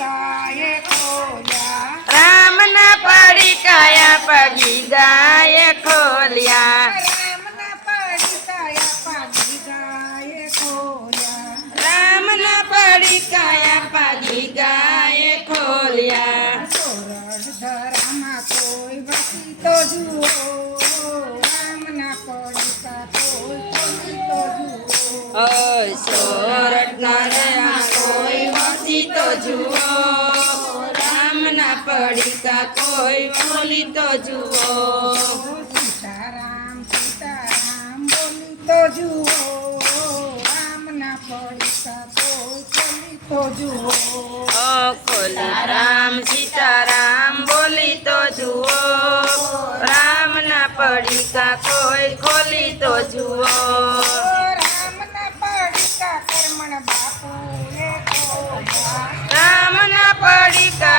પડીકાએ ખોલ્યા રામના પડીકાયા પગી ગાયે ખોલ્યા રામના પડીકાયા પડીકાએ ખોલ્યા રામના પડીકાયા પગી ગાયે ખોલ્યા સોરઠ ધરામાં કોઈ વસી તો જુઓ રામના પડીકા કોઈ ખોલી તો જુઓ ઓય સોરઠના દયા કોઈ વસી તો જુઓ રામના પડીકા કોઈ ખોલી તો જુઓ સીતારામ સીતારામ બોલી તો જુઓ રામના પડીકા કોઈ ખોલી તો જુઓ ઓ ખોલી રામ સીતારામ બોલી તો જુઓ રામના પડીકા કોઈ ખોલી તો જુઓ રામના પડીકા કર્મણ બાપુએ ખોલ્યા રામના પડીકા